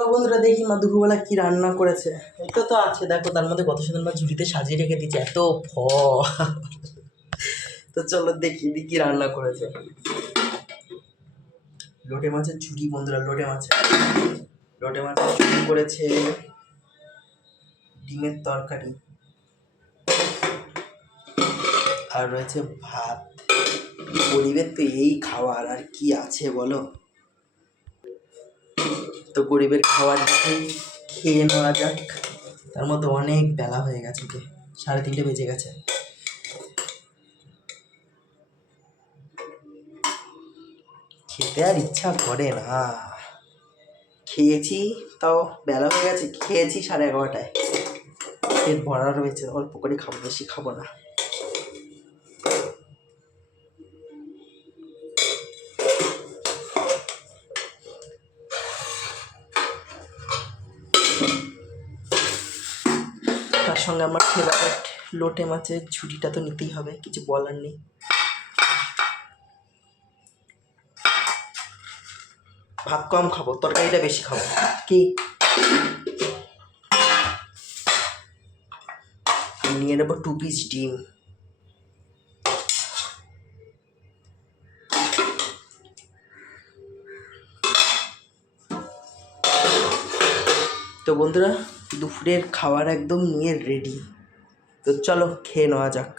চলো বন্ধুরা দেখি মা দুপুরবেলা কি রান্না করেছে। এটা তো আছে, দেখো তার মধ্যে কত সুন্দর মা ঝুড়িতে সাজিয়ে রেখে দিচ্ছে, এত তো চলো দেখি কি রান্না করেছে। লোটে মাছের ঝুড়ি বন্ধুরা, লোটে মাছের ঝুড়ি করেছে, ডিমের তরকারি, আর রয়েছে ভাত। গরিবের তো এই খাবার, আর কি আছে বলো। তো গরিবের খাবার খেয়ে নেওয়া যাক। তার মধ্যে অনেক বেলা হয়ে গেছে, 3:30 বেজে গেছে। খেতে আর ইচ্ছা করে না। খেয়েছি, তাও বেলা হয়ে গেছে, খেয়েছি 11:30টায়। পেট ভরা রয়েছে, অল্প করে খাবো, বেশি খাবো না। তার সঙ্গে আমার ফেভারিট লোটে মাছের ঝুড়িটা তো নিতেই হবে, কিছু বলার নেই। ভাত কম খাবো, তরকারিটা বেশি খাবো। কি নিয়ে নেবো 2 পিস ডিম। তো বন্ধুরা দুপুরের খাবার একদম নিয়ে রেডি, তো চলো খেয়ে নেওয়া যাক।